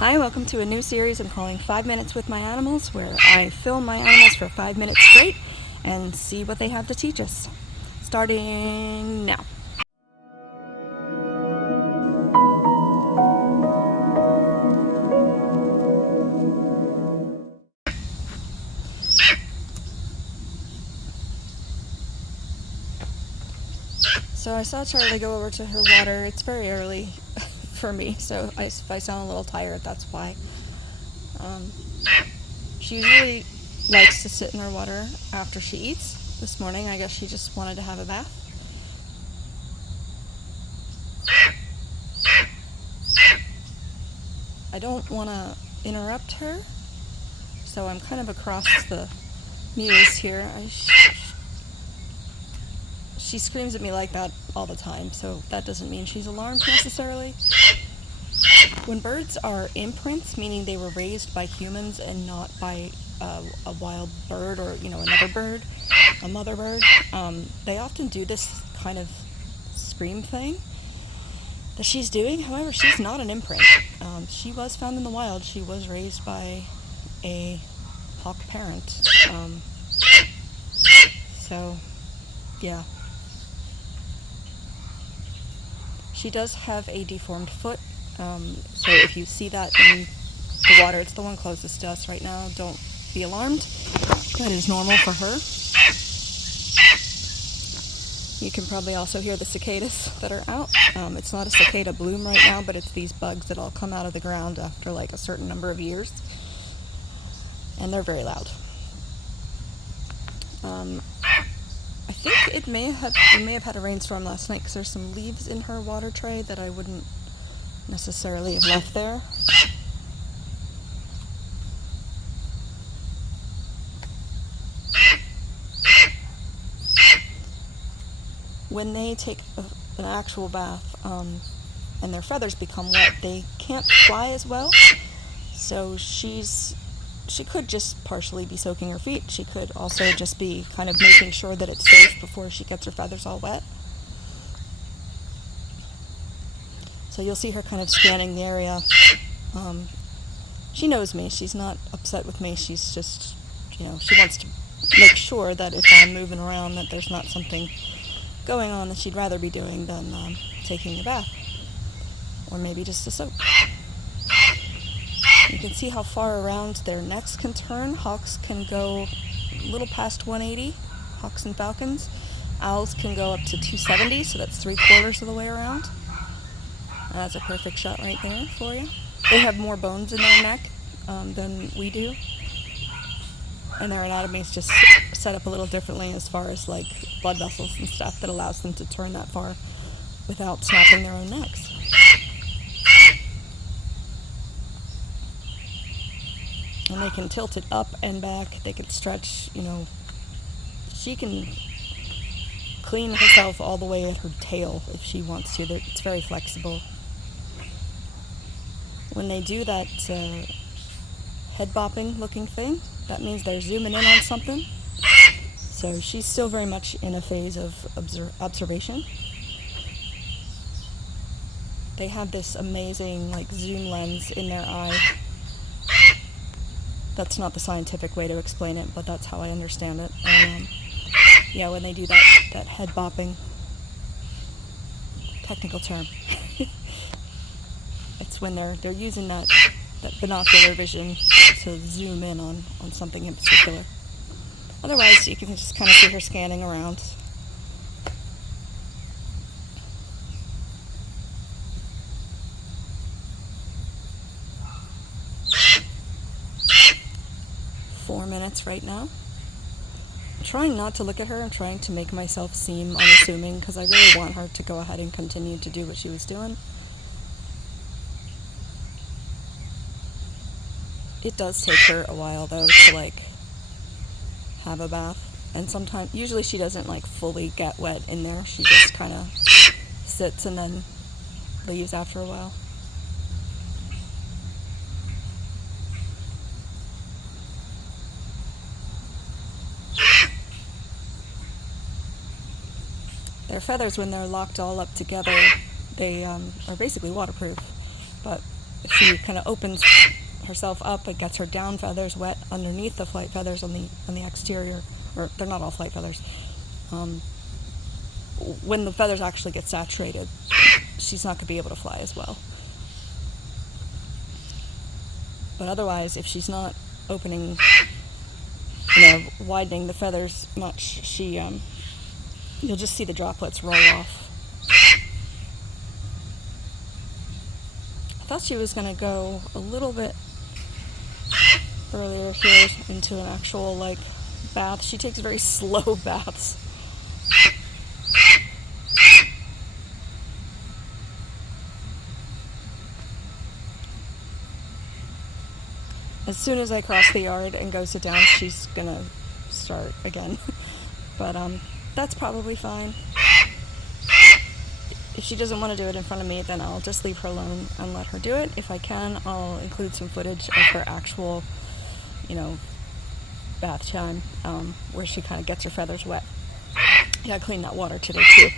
Hi, welcome to a new series I'm calling 5 Minutes with My Animals, where I film my animals for 5 minutes straight and see what they have to teach us. Starting now. So I saw Charlie go over to her water. It's very early for me, so if I sound a little tired, that's why. She usually likes to sit in her water after she eats. This morning, I guess she just wanted to have a bath. I don't want to interrupt her, so I'm kind of across the mews here. She screams at me like that all the time, so that doesn't mean she's alarmed necessarily. When birds are imprints, meaning they were raised by humans and not by a wild bird or another bird, a mother bird, they often do this kind of scream thing that she's doing. However, she's not an imprint. She was found in the wild. She was raised by a hawk parent. So, yeah. She does have a deformed foot. So if you see that in the water, it's the one closest to us right now. Don't be alarmed. That is normal for her. You can probably also hear the cicadas that are out. It's not a cicada bloom right now, but it's these bugs that all come out of the ground after like a certain number of years. And they're very loud. I think we may have had a rainstorm last night because there's some leaves in her water tray that I wouldn't necessarily have left there. When they take an actual bath and their feathers become wet, they can't fly as well. So she could just partially be soaking her feet. She could also just be kind of making sure that it's safe before she gets her feathers all wet. So you'll see her kind of scanning the area. She knows me. She's not upset with me. She's just, she wants to make sure that if I'm moving around that there's not something going on that she'd rather be doing than taking a bath. Or maybe just a soak. You can see how far around their necks can turn. Hawks can go a little past 180, hawks and falcons. Owls can go up to 270, so that's 3/4 of the way around. That's a perfect shot right there for you. They have more bones in their neck than we do. And their anatomy is just set up a little differently as far as like blood vessels and stuff that allows them to turn that far without snapping their own necks. And they can tilt it up and back. They can stretch, She can clean herself all the way at her tail if she wants to. It's very flexible. When they do that head bopping looking thing, that means they're zooming in on something. So she's still very much in a phase of observation. They have this amazing zoom lens in their eye. That's not the scientific way to explain it, but that's how I understand it. And when they do that head bopping, technical term, it's when they're using that binocular vision to zoom in on something in particular. Otherwise, you can just kind of see her scanning around. Four minutes right now. I'm trying not to look at her. I'm trying to make myself seem unassuming because I really want her to go ahead and continue to do what she was doing. It does take her a while though to have a bath, and usually she doesn't fully get wet in there. She just kind of sits and then leaves after a while. Their feathers, when they're locked all up together, they are basically waterproof, but if she kind of opens herself up, it gets her down feathers wet underneath the flight feathers on the exterior, or they're not all flight feathers. When the feathers actually get saturated, she's not going to be able to fly as well. But otherwise, if she's not opening, widening the feathers much, you'll just see the droplets roll off. I thought she was going to go a little bit earlier here into an actual, bath. She takes very slow baths. As soon as I cross the yard and go sit down, she's gonna start again. But that's probably fine. If she doesn't want to do it in front of me, then I'll just leave her alone and let her do it. If I can, I'll include some footage of her actual, bath time, where she kind of gets her feathers wet. I gotta clean that water today too.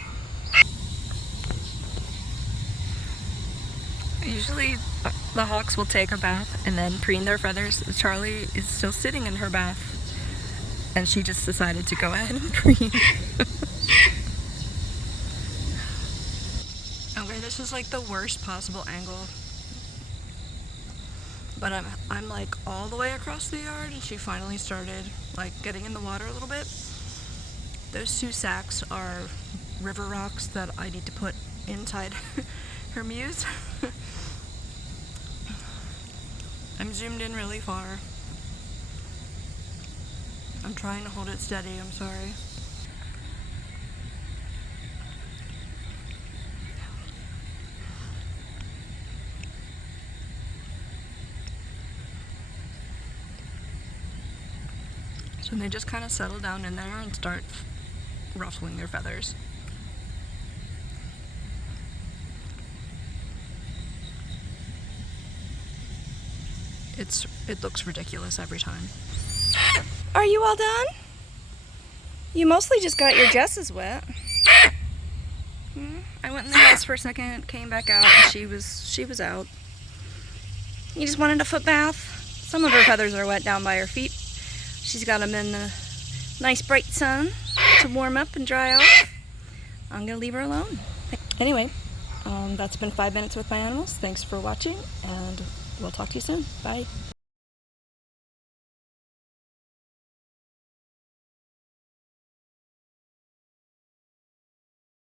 Usually the hawks will take a bath and then preen their feathers. Charlie is still sitting in her bath, and she just decided to go ahead and preen. Okay, this is the worst possible angle, but I'm all the way across the yard, and she finally started getting in the water a little bit. Those 2 sacks are river rocks that I need to put inside her muse. I'm zoomed in really far. I'm trying to hold it steady, I'm sorry. So they just kind of settle down in there and start ruffling their feathers. It looks ridiculous every time. Are you all done? You mostly just got your dresses wet. I went in the house for a second, came back out, and she was out. You just wanted a foot bath? Some of her feathers are wet down by her feet. She's got them in the nice bright sun to warm up and dry off. I'm gonna leave her alone. Anyway, that's been 5 minutes with my animals. Thanks for watching, and we'll talk to you soon. Bye.